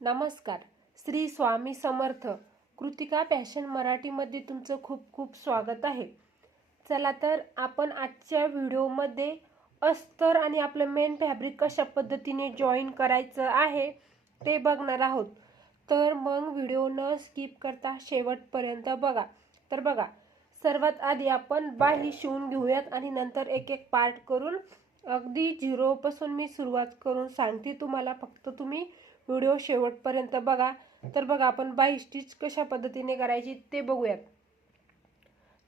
नमस्कार. श्री स्वामी समर्थ. कृतिका पॅशन मराठीमध्ये तुमचं खूप खूप स्वागत आहे. चला तर आपण आजच्या व्हिडिओमध्ये अस्तर आणि आपलं मेन फॅब्रिक कशा पद्धतीने जॉईन करायचं आहे ते बघणार आहोत. तर मग व्हिडिओ न स्किप करता शेवटपर्यंत बघा. तर बघा सर्वात आधी आपण बाही शिवून घेऊयात आणि नंतर एक एक पार्ट करून अगदी झिरोपासून मी सुरुवात करून सांगते तुम्हाला. फक्त तुम्ही व्हिडिओ शेवटपर्यंत बघा. तर बघा आपण बाही स्टिच कशा पद्धतीने करायची ते बघूयात.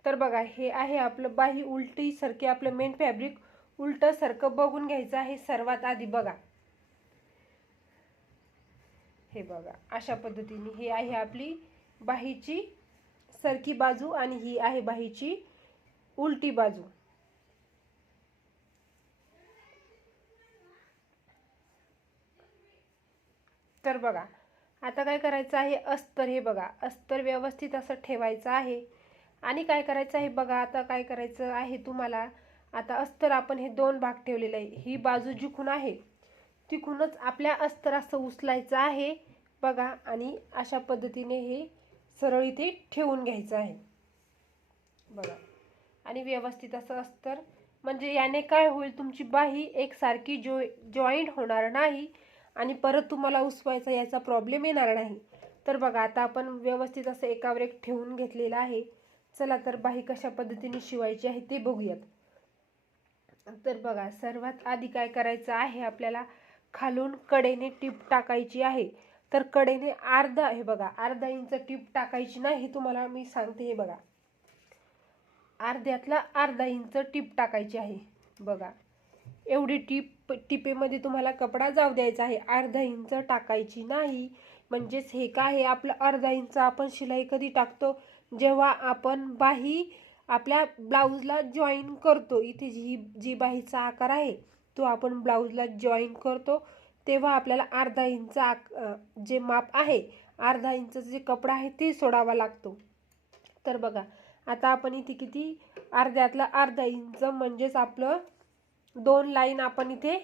तर बघा हे आहे आपलं बाही उलटी सारखे आपलं मेन फॅब्रिक उलटं सारखं बघून घ्यायचं आहे सर्वात आधी बघा. हे बघा अशा पद्धतीने ही आहे आपली बाहीची सरकी बाजू आणि ही आहे बाहीची उलटी बाजू. तर बघा आता काय करायचं आहे? अस्तर हे बघा अस्तर व्यवस्थित असं ठेवायचं आहे. आणि काय करायचं आहे बघा आता काय करायचं आहे तुम्हाला? आता अस्तर आपण हे दोन भाग ठेवलेले आहे. ही बाजू जिकून आहे तिकूनच आपल्या अस्तर असं उचलायचं आहे. बघा आणि अशा पद्धतीने हे सरळ इथे ठेवून घ्यायचं आहे. बघा आणि व्यवस्थित असं अस्तर. म्हणजे याने काय होईल तुमची बाही एकसारखी जो जॉईंट होणार नाही. आणि परत तुम्हाला उसवायचा याचा प्रॉब्लेम येणार नाही. तर बघा आता आपण व्यवस्थित असं एकावर एक ठेवून घेतलेलं आहे. चला तर बाही कशा पद्धतीने शिवायची आहे ते बघूयात. तर बघा सर्वात आधी काय करायचं आहे आपल्याला खालून कडेने टीप टाकायची आहे. तर कडेने अर्धा हे बघा अर्धा इंच टीप टाकायची नाही तुम्हाला मी सांगते हे बघा. अर्ध्यातला अर्धा इंच टीप टाकायची आहे. बघा. एवढी टीप टिपेमध्ये तुम्हाला कपडा जाऊ द्यायचा आहे. अर्धा इंच टाकायची नाही. म्हणजेच हे काय आहे? आपलं अर्धा इंच आपण शिलाई कधी टाकतो? जेव्हा आपण बाही आपल्या ब्लाऊजला जॉईन करतो इथे जी जी बाहीचा आकार आहे तो आपण ब्लाऊजला जॉईन करतो तेव्हा आपल्याला अर्धा इंच आक जे माप आहे अर्धा इंचचं जे कपडा आहे ते सोडावा लागतो. तर बघा आता आपण इथे किती? अर्ध्यातला अर्धा इंच म्हणजेच आपलं दोन लाईन आपण इथे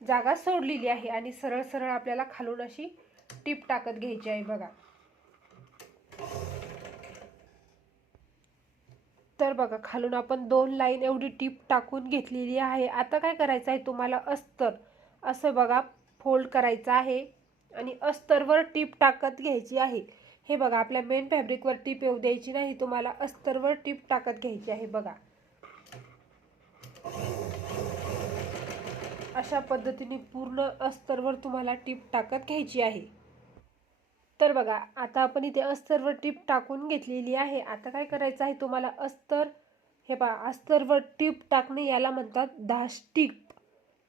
जागा सोडलेली आहे आणि सरळ सरळ आपल्याला खालून अशी टीप टाकत घ्यायची आहे बघा. तर बघा खालून आपण दोन लाईन एवढी टीप टाकून घेतलेली आहे. आता काय करायचं आहे? तुम्हाला अस्तर असं बघा फोल्ड करायचं आहे आणि अस्तरवर टीप टाकत घ्यायची आहे. हे बघा आपल्या मेन फॅब्रिकवर टीप येऊ द्यायची नाही. तुम्हाला अस्तरवर टीप टाकत घ्यायची आहे बघा. अशा पद्धतीने पूर्ण अस्तरवर तुम्हाला टीप टाकत घ्यायची आहे. तर बघा आता आपण इथे अस्तरवर टीप टाकून घेतलेली आहे. आता काय करायचं आहे तुम्हाला? अस्तर हे बघा अस्तरवर टीप टाकणे याला म्हणतात धास टीप.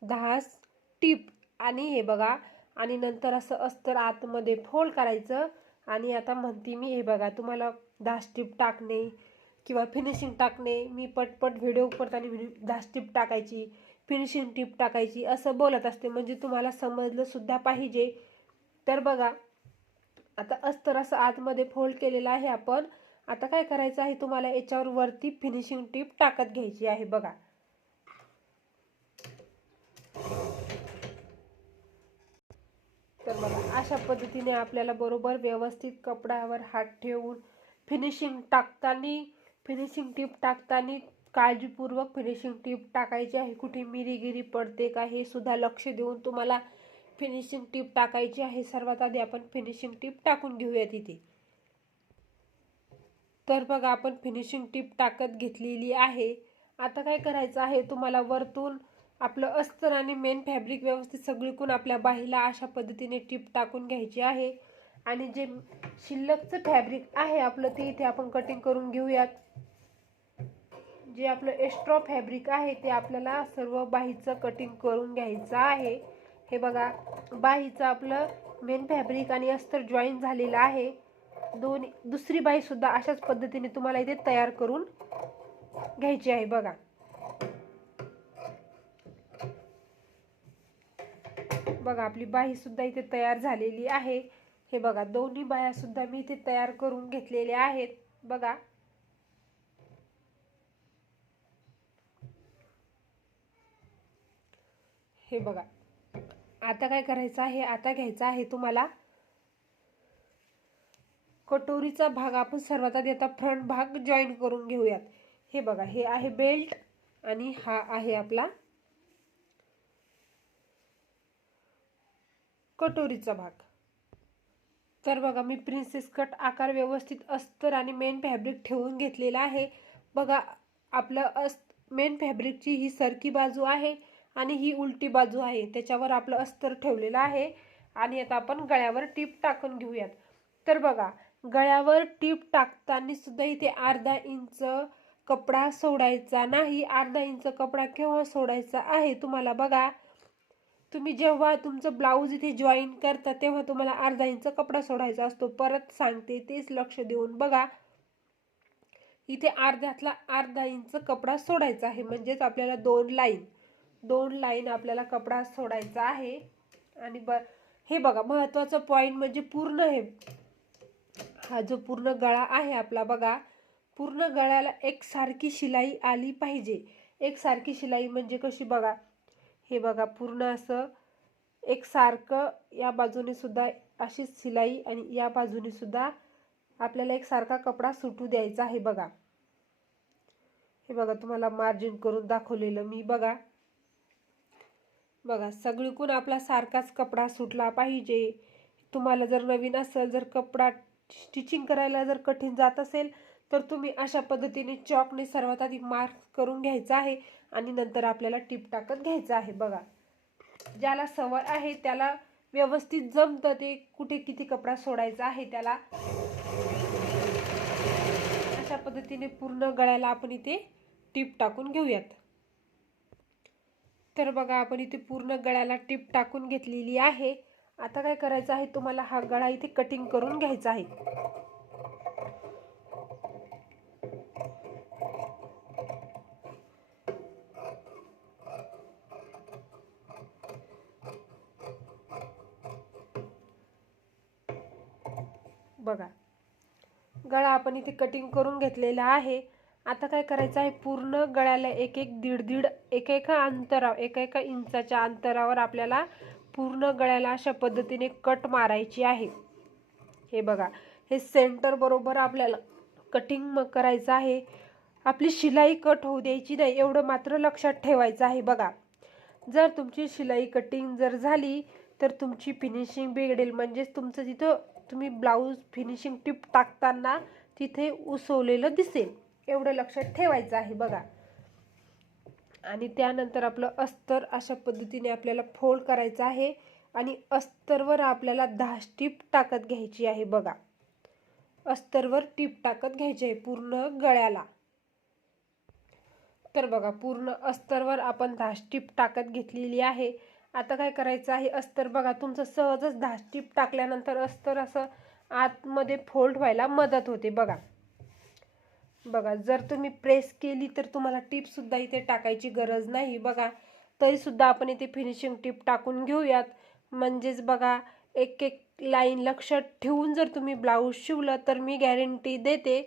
धास टीप. आणि हे बघा आणि नंतर असं अस्तर आतमध्ये फोल्ड करायचं. आणि आता म्हणते मी हे बघा तुम्हाला धास टीप टाकणे किंवा फिनिशिंग टाकणे. मी पटपट व्हिडिओ करताना धास टीप टाकायची. फिनिशिंग टीप टाकायची असं बोलत असते. म्हणजे तुम्हाला समजलं सुद्धा पाहिजे. तर बघा आता अस्तर असं आतमध्ये फोल्ड केलेलं आहे आपण. आता काय करायचं आहे तुम्हाला याच्यावर वरती फिनिशिंग टीप टाकत घ्यायची आहे बघा. तर बघा अशा पद्धतीने आपल्याला बरोबर व्यवस्थित कपड्यावर हात ठेवून फिनिशिंग टाकताना फिनिशिंग टीप टाकताना काळजीपूर्वक फिनिशिंग टीप टाकायची आहे. कुठे मिरीगिरी पडते का हे सुद्धा लक्ष देऊन तुम्हाला फिनिशिंग टीप टाकायची आहे. सर्वात आधी आपण फिनिशिंग टीप टाकून घेऊयात इथे. तर बघा आपण फिनिशिंग टीप टाकत घेतलेली आहे. आता काय करायचं आहे तुम्हाला वरतून आपलं अस्तर आणि मेन फॅब्रिक व्यवस्थित सगळीकून आपल्या बाहीला अशा पद्धतीने टीप टाकून घ्यायची आहे. आणि जे शिल्लकचं फॅब्रिक आहे आपलं ते इथे आपण कटिंग करून घेऊयात. जे आपलं एक्स्ट्रा फॅब्रिक आहे ते आपल्याला सर्व बाहीचं कटिंग करून घ्यायचं आहे. हे बघा बाहीचं आपलं मेन फॅब्रिक आणि अस्तर जॉईन झालेलं आहे. दोन दुसरी बाहीसुद्धा अशाच पद्धतीने तुम्हाला इथे तयार करून घ्यायची आहे बघा. बघा आपली बाहीसुद्धा इथे तयार झालेली आहे. हे बघा दोन्ही बाह्यासुद्धा मी इथे तयार करून घेतलेल्या आहेत. बघा. हे बघा. आता काय करायचं आहे? आता घ्यायचं आहे तुम्हाला. कटोरीचा भाग आपण सर्वात आधी आता फ्रंट भाग जॉईन करून घेऊयात. हे बघा हे आहे बेल्ट आणि हा आहे आपला कटोरीचा भाग. तर बघा मी प्रिन्सेस कट आकार व्यवस्थित अस्तर आणि मेन फॅब्रिक ठेवून घेतलेला आहे. बघा आपलं अस् मेन फॅब्रिकची ही सरकी बाजू आहे. आणि ही उलटी बाजू आहे. त्याच्यावर आपलं अस्तर ठेवलेलं आहे. आणि आता आपण गळ्यावर टीप टाकून घेऊयात. तर बघा गळ्यावर टीप टाकताना सुद्धा इथे अर्धा इंच कपडा सोडायचा नाही. अर्धा इंच कपडा केव्हा सोडायचा आहे तुम्हाला बघा. तुम्ही जेव्हा तुमचं ब्लाऊज इथे जॉईन करता तेव्हा तुम्हाला अर्धा इंच कपडा सोडायचा असतो. परत सांगते तेच लक्ष देऊन बघा. इथे अर्ध्यातला अर्धा इंच कपडा सोडायचा आहे. म्हणजेच आपल्याला दोन लाईन. दोन लाईन आपल्याला कपडा सोडायचा आहे. आणि ब हे बघा महत्त्वाचं पॉईंट म्हणजे पूर्ण हे. हा जो पूर्ण गळा आहे आपला बघा पूर्ण गळ्याला एकसारखी शिलाई आली पाहिजे. एकसारखी शिलाई म्हणजे कशी बघा? हे बघा पूर्ण असं एकसारखं या बाजूने सुद्धा अशीच शिलाई आणि या बाजूने सुद्धा आपल्याला एकसारखा कपडा सुटू द्यायचा आहे बघा. हे बघा तुम्हाला मार्जिन करून दाखवलेलं मी बघा. बघा सगळीकडून आपला सारखाच कपडा सुटला पाहिजे. तुम्हाला जर नवीन असेल जर कपडा स्टिचिंग करायला जर कठीण जात असेल तर तुम्ही अशा पद्धतीने चॉकने सर्वात आधी मार्क करून घ्यायचा आहे आणि नंतर आपल्याला टिप टाकत घ्यायचं आहे. बघा ज्याला सवय आहे त्याला व्यवस्थित जमतं ते कुठे किती कपडा सोडायचा आहे त्याला अशा पद्धतीने पूर्ण गळ्याला आपण इथे टीप टाकून घेऊयात. तर बघा आपण इथे पूर्ण गळ्याला टिप टाकून घेतलेली आहे. आता काय करायचं आहे? तुम्हाला हा गळा इथे कटिंग करून घ्यायचा आहे. बघा गळा आपण इथे कटिंग करून घेतलेला आहे. आता काय करायचं आहे? पूर्ण गळ्याला एक एक दीड दीड एक एका अंतरावर एका एका इंचाच्या अंतरावर आपल्याला पूर्ण गळ्याला अशा पद्धतीने कट मारायची आहे. हे बघा हे सेंटर बरोबर आपल्याला कटिंग मग करायचं आहे. आपली शिलाई कट होऊ द्यायची नाही एवढं मात्र लक्षात ठेवायचं आहे बघा. जर तुमची शिलाई कटिंग जर झाली तर तुमची फिनिशिंग बिघडेल. म्हणजेच तुमचं तिथं तुम्ही ब्लाऊज फिनिशिंग टिप टाकताना तिथे उसवलेलं दिसेल. एवढं लक्षात ठेवायचं आहे बघा. आणि त्यानंतर आपलं अस्तर अशा पद्धतीने आपल्याला फोल्ड करायचं आहे आणि अस्तरवर आपल्याला दहा टीप टाकत घ्यायची आहे बघा. अस्तरवर टीप टाकत घ्यायची आहे पूर्ण गळ्याला. तर बघा पूर्ण अस्तरवर आपण दहा टीप टाकत घेतलेली आहे. आता काय करायचं आहे अस्तर बघा तुमचं सहजच दहा टीप टाकल्यानंतर अस्तर असं आतमध्ये फोल्ड व्हायला मदत होते बघा. बघा जर तुम्ही प्रेस केली तर तुम्हाला टिपसुद्धा इथे टाकायची गरज नाही. बघा तरीसुद्धा आपण इथे फिनिशिंग टिप टाकून घेऊयात. म्हणजेच बघा एक एक लाईन लक्षात ठेवून जर तुम्ही ब्लाऊज शिवलं तर मी गॅरंटी देते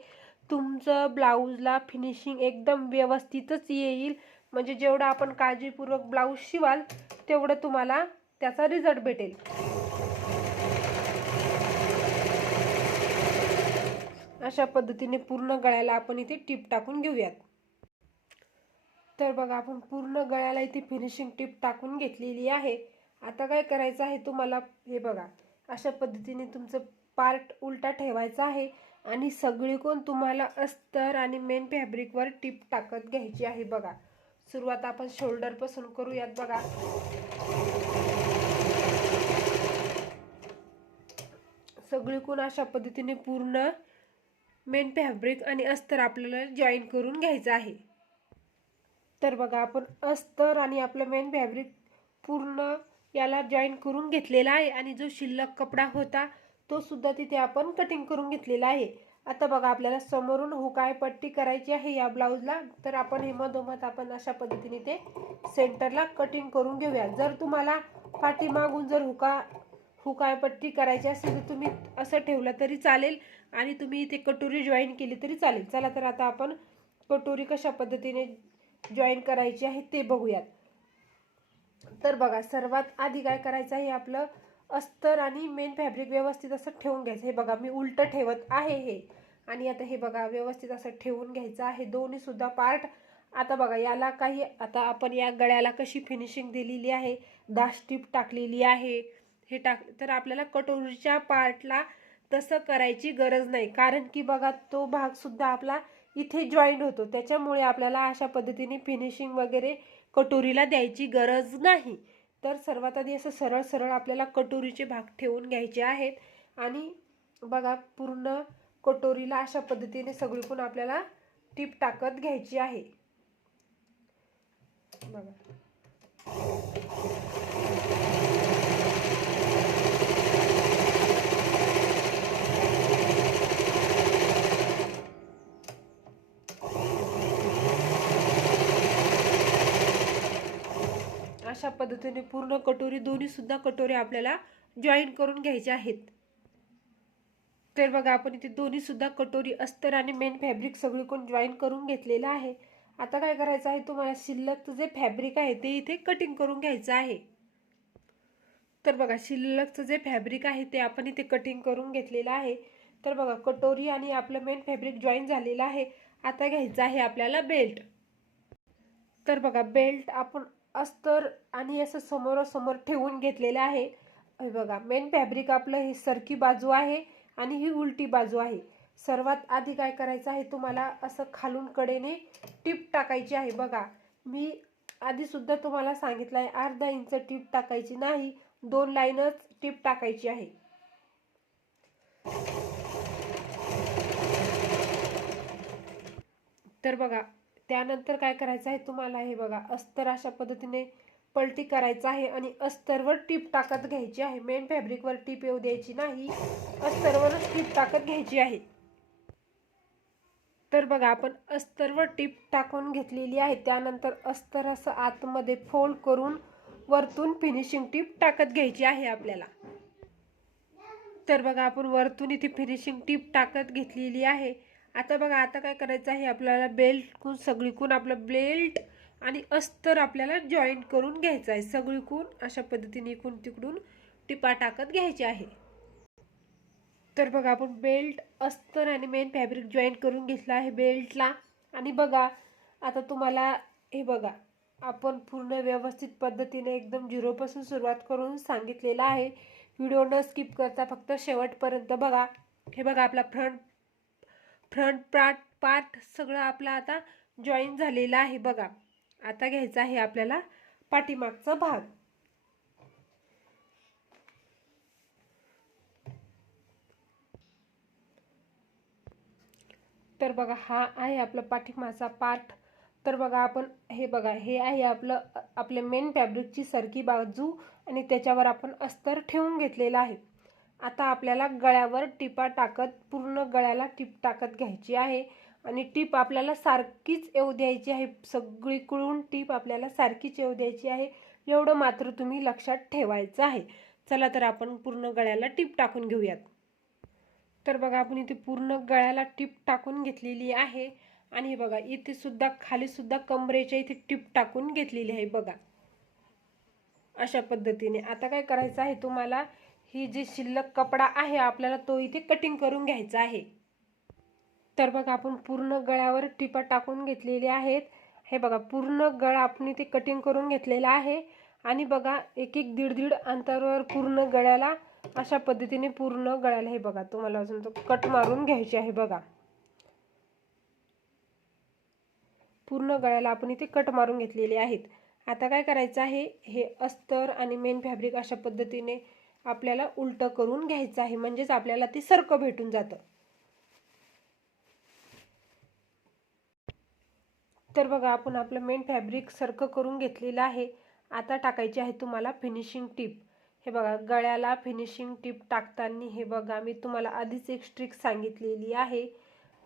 तुमचं ब्लाऊजला फिनिशिंग एकदम व्यवस्थितच येईल. म्हणजे जेवढं आपण काळजीपूर्वक ब्लाऊज शिवाल तेवढं तुम्हाला त्याचा रिझल्ट भेटेल. अशा पद्धतीने पूर्ण गळ्याला आपण इथे टीप टाकून घेऊयात. तर बघा आपण पूर्ण गळ्याला इथे फिनिशिंग टीप टाकून घेतलेली आहे. आता काय करायचं आहे तुम्हाला हे बघा अशा पद्धतीने तुमचं पार्ट उलटा ठेवायचा आहे आणि सगळीकडून तुम्हाला अस्तर आणि मेन फॅब्रिकवर टीप टाकत घ्यायची आहे बघा. सुरुवात आपण शोल्डरपासून करूयात बघा. सगळीकडून अशा पद्धतीने पूर्ण मेन फॅब्रिक आणि अस्तर आपल्याला जॉईन करून घ्यायचं आहे. तर बघा आपण अस्तर आणि आपलं मेन फॅब्रिक पूर्ण याला जॉईन करून घेतलेला आहे आणि जो शिल्लक कपडा होता तो सुद्धा तिथे आपण कटिंग करून घेतलेला आहे. आता बघा आपल्याला समोरून हुकाय पट्टी करायची आहे या ब्लाऊजला तर आपण हे मधोमध आपण अशा पद्धतीने ते सेंटरला कटिंग करून घेऊया. जर तुम्हाला पाठीमागून जर हुका कुकाळपट्टी करायची असेल तर तुम्ही असं ठेवलं तरी चालेल आणि तुम्ही इथे कटोरी जॉईन केली तरी चालेल. चला तर आता आपण कटोरी कशा पद्धतीने जॉईन करायची आहे ते बघूयात. तर बघा सर्वात आधी काय करायचं आहे आपलं अस्तर आणि मेन फॅब्रिक व्यवस्थित असं ठेवून घ्यायचं. हे बघा मी उलटं ठेवत आहे हे. आणि आता हे बघा व्यवस्थित असं ठेवून घ्यायचं आहे. दोन्ही सुद्धा पार्ट आता बघा याला काही आता आपण या गळ्याला कशी फिनिशिंग दिलेली आहे दाश टीप टाकलेली आहे. हे टाक तर आपल्याला कटोरीच्या पार्टला तसं करायची गरज नाही. कारण की बघा तो भाग सुद्धा आपला इथे जॉईंट होतो. त्याच्यामुळे आपल्याला अशा पद्धतीने फिनिशिंग वगैरे कटोरीला द्यायची गरज नाही. तर सर्वात आधी असं सरळ सरळ आपल्याला कटोरीचे भाग ठेवून घ्यायचे आहेत. आणि बघा पूर्ण कटोरीला अशा पद्धतीने सगळीकडून आपल्याला टीप टाकत घ्यायची आहे. बघा. अशा पद्धतीने पूर्ण कटोरी दोन्ही सुद्धा कटोरी आपल्याला जॉईन करून घ्यायच्या आहेत. तर बघा आपण इथे दोन्ही सुद्धा कटोरी अस्तर आणि मेन फॅब्रिक सगळीकडून जॉईन करून घेतलेलं आहे. आता काय करायचं आहे तुम्हाला शिल्लकचं जे फॅब्रिक आहे ते इथे कटिंग करून घ्यायचं आहे. तर बघा शिल्लकचं जे फॅब्रिक आहे ते आपण इथे कटिंग करून घेतलेलं आहे. तर बघा कटोरी आणि आपलं मेन फॅब्रिक जॉईन झालेलं आहे. आता घ्यायचं आहे आपल्याला बेल्ट तर बघा बेल्ट आपण अस्तर आणि असं समोरासमोर ठेवून घेतलेलं आहे. हे बघा मेन फॅब्रिक आपलं ही सरकी बाजू आहे आणि ही उलटी बाजू आहे. सर्वात आधी काय करायचं आहे तुम्हाला असं खालून कडेने टीप टाकायची आहे. बघा मी आधीसुद्धा तुम्हाला सांगितलं आहे अर्धा इंच टीप टाकायची नाही दोन लाईनच टीप टाकायची आहे. तर बघा त्यानंतर काय करायचं आहे तुम्हाला हे बघा अस्तर अशा पद्धतीने पलटी करायचं आहे आणि अस्तरवर टीप टाकत घ्यायची आहे. मेन फॅब्रिकवर टीप येऊ द्यायची नाही अस्तरवरच टीप टाकत घ्यायची आहे. तर बघा आपण अस्तरवर टीप टाकून घेतलेली आहे. त्यानंतर अस्तर असं आतमध्ये फोल्ड करून वरतून फिनिशिंग टीप टाकत घ्यायची आहे आपल्याला. तर बघा आपण वरतून इथे फिनिशिंग टीप टाकत घेतलेली आहे. आता बघा आता काय करायचं आहे? आपल्याला बेल्टकून सगळीकून आपलं बेल्ट आणि अस्तर आपल्याला जॉईंट करून घ्यायचं आहे. सगळीकून अशा पद्धतीने इकडून तिकडून टिपा टाकत घ्यायचे आहे. तर बघा आपण बेल्ट अस्तर आणि मेन फॅब्रिक जॉईंट करून घेतलं आहे बेल्टला. आणि बघा आता तुम्हाला हे बघा आपण पूर्ण व्यवस्थित पद्धतीने एकदम झिरोपासून सुरुवात करून सांगितलेलं आहे. व्हिडिओ न स्किप करता फक्त शेवटपर्यंत बघा. हे बघा आपला फ्रंट फ्रंट पार्ट पार्ट सगळं आपला आता जॉईन झालेलं आहे बघा. आता घ्यायचा आहे आपल्याला पाठीमागचा भाग. तर बघा हा आहे आपला पाठीमागचा पार्ट. तर बघा आपण हे बघा हे आहे आपलं आपले मेन फॅब्रिकची सरकी बाजू आणि त्याच्यावर आपण अस्तर ठेवून घेतलेलं आहे. आता आपल्याला गळ्यावर टिपा टाकत पूर्ण गळ्याला टीप टाकत घ्यायची आहे. आणि टीप आपल्याला सारखीच येऊ द्यायची आहे. सगळीकडून टीप आपल्याला सारखीच येऊ द्यायची आहे. एवढं मात्र तुम्ही लक्षात ठेवायचं आहे. चला तर आपण पूर्ण गळ्याला टीप टाकून घेऊयात. तर बघा आपण इथे पूर्ण गळ्याला टीप टाकून घेतलेली आहे. आणि हे बघा इथे सुद्धा खाली सुद्धा कमरेच्या इथे टीप टाकून घेतलेली आहे बघा. अशा पद्धतीने. आता काय करायचं आहे तुम्हाला? ही जी शिल्लक कपडा आहे आपल्याला तो इथे कटिंग करून घ्यायचा आहे. तर बघा आपण पूर्ण गळ्यावर टिपा टाकून घेतलेली आहेत. हे बघा पूर्ण गळा आपण इथे कटिंग करून घेतलेला आहे. आणि बघा एक एक दीड दीड अंतरावर पूर्ण गळ्याला अशा पद्धतीने पूर्ण गळ्याला हे बघा तुम्हाला अजून तो कट मारून घ्यायचे आहे बघा. पूर्ण गळ्याला आपण इथे कट मारून घेतलेले आहेत. आता काय करायचं आहे? हे अस्तर आणि मेन फॅब्रिक अशा पद्धतीने आपल्याला उलटं करून घ्यायचं आहे. म्हणजेच आपल्याला ती सरकं भेटून जातं. तर बघा आपण आपलं मेन फॅब्रिक सरकं करून घेतलेलं आहे. आता टाकायची आहे तुम्हाला फिनिशिंग टिप हे बघा गळ्याला फिनिशिंग टिप टाकताना हे बघा मी तुम्हाला आधीच एक स्ट्रिक सांगितलेली आहे.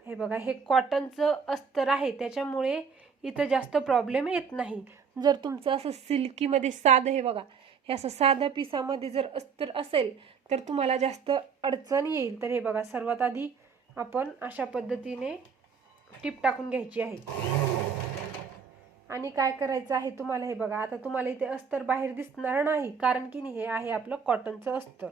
हे बघा हे कॉटनचं अस्तर आहे. त्याच्यामुळे इथं जास्त प्रॉब्लेम येत नाही. जर तुमचं असं सिल्कीमध्ये साधं हे बघा हे असं साध्या पिसामध्ये जर अस्तर असेल तर तुम्हाला जास्त अडचण येईल. तर हे बघा सर्वात आधी आपण अशा पद्धतीने टीप टाकून घ्यायची आहे. आणि काय करायचं आहे तुम्हाला हे बघा आता तुम्हाला इथे अस्तर बाहेर दिसणार नाही कारण की नाही हे आहे आपलं कॉटनचं अस्तर.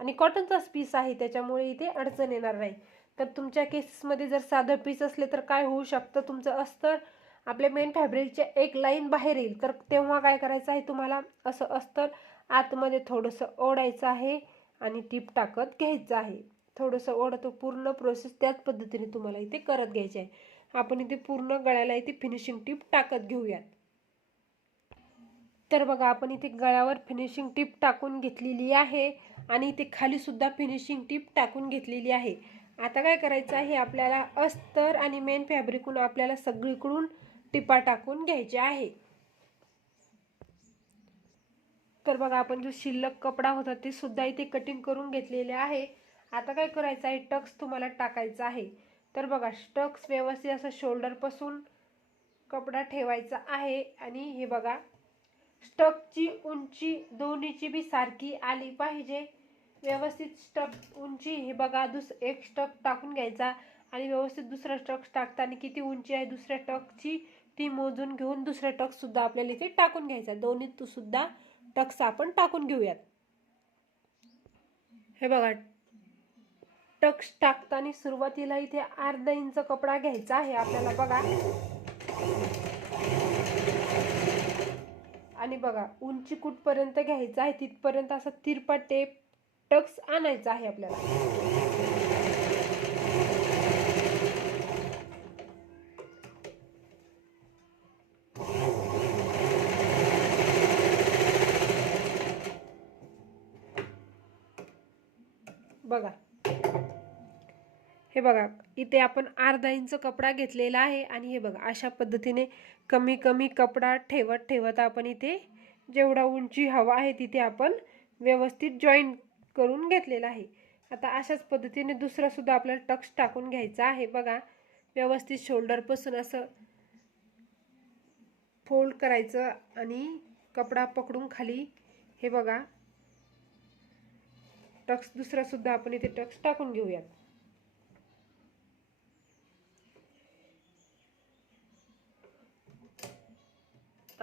आणि कॉटनचाच पीस आहे त्याच्यामुळे इथे अडचण येणार नाही. तर तुमच्या केसेसमध्ये जर साधं पीस असले तर काय होऊ शकतं? तुमचं अस्तर आपल्या मेन फॅब्रिकच्या एक लाईन बाहेर येईल. तर तेव्हा काय करायचं आहे तुम्हाला? असं अस्तर आतमध्ये थोडंसं ओढायचं आहे आणि टीप टाकत घ्यायचं आहे. थोडंसं ओढतो पूर्ण प्रोसेस त्याच पद्धतीने तुम्हाला इथे करत घ्यायची आहे. आपण इथे पूर्ण गळ्याला इथे फिनिशिंग टीप टाकत घेऊयात. तर बघा आपण इथे गळ्यावर फिनिशिंग टीप टाकून घेतलेली आहे आणि इथे खाली सुद्धा फिनिशिंग टीप टाकून घेतलेली आहे. आता काय करायचं आहे? आपल्याला अस्तर आणि मेन फॅब्रिकून आपल्याला सगळीकडून टिपा टाकून घ्यायचे आहे. तर बघा आपण जो शिल्लक कपडा होता ते सुद्धा इथे कटिंग करून घेतलेले आहे. आता काय करायचं आहे? टक्स तुम्हाला टाकायचा आहे. तर बघा टक्स व्यवस्थित असं शोल्डरपासून कपडा ठेवायचा आहे. आणि हे बघा स्टकची उंची दोन्हीची बी सारखी आली पाहिजे. व्यवस्थित स्टक उंची हे बघा दुस एक स्टक टाकून घ्यायचा. आणि व्यवस्थित दुसरा स्टक टाकताना किती उंची आहे? दुसऱ्या टकची ती मोजून घेऊन दुसरा टक्स सुद्धा आपल्याला इथे टाकून घ्यायचा दोन्ही तू सुद्धा टक्स आपण टाकून घेऊयात. हे बघा टक्स टाकताना सुरुवातीला इथे अर्धा इंच कपडा घ्यायचा आहे आपल्याला बघा. आणि बघा उंची कुठपर्यंत घ्यायचं आहे तिथपर्यंत असा तिरपा टेप टक्स आणायचा आहे आपल्याला. बघा इथे आपण अर्धा इंच कपडा घेतलेला आहे आणि हे बघा अशा पद्धतीने कमी कमी कपडा ठेवत ठेवत आपण इथे जेवढा उंची हवा आहे तिथे आपण व्यवस्थित जॉईन करून घेतलेला आहे. आता अशाच पद्धतीने दुसरा सुद्धा आपल्याला टक्स टाकून घ्यायचा आहे बघा. व्यवस्थित शोल्डरपासून असं फोल्ड करायचं आणि कपडा पकडून खाली हे बघा. टक्स दुसरा सुद्धा आपण इथे टक्स टाकून घेऊयात.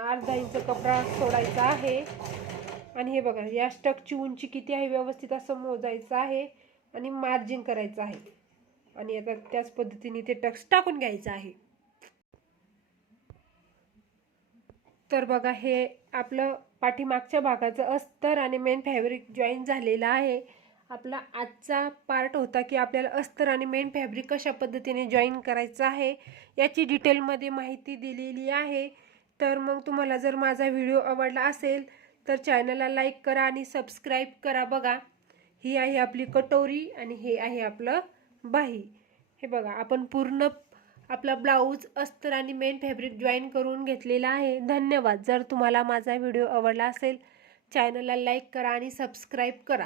अर्धा इंच कपडा सोडायचा आहे. आणि हे बघा या स्टकची उंची किती आहे व्यवस्थित असं मोजायचं आहे आणि मार्जिन करायचं आहे. आणि आता त्याच पद्धतीने ते टक्स टाकून घ्यायचं आहे. तर बघा हे आपलं पाठीमागच्या भागाचं अस्तर आणि मेन फॅब्रिक जॉईन झालेलं आहे. आपला आजचा पार्ट होता की आपल्याला अस्तर आणि मेन फॅब्रिक कशा पद्धतीने जॉईन करायचं आहे याची डिटेलमध्ये माहिती दिलेली आहे. तर मग तुम्हाला जर माझा व्हिडिओ आवडला असेल तर चॅनलला लाईक करा आणि सबस्क्राईब करा बघा. ही आहे आपली कटोरी आणि हे आहे आपलं बाही. हे बघा आपण पूर्ण आपला ब्लाऊज अस्तर आणि मेन फॅब्रिक जॉईन करून घेतलेला आहे. धन्यवाद. जर तुम्हाला माझा व्हिडिओ आवडला असेल चॅनलला लाईक करा आणि सबस्क्राईब करा.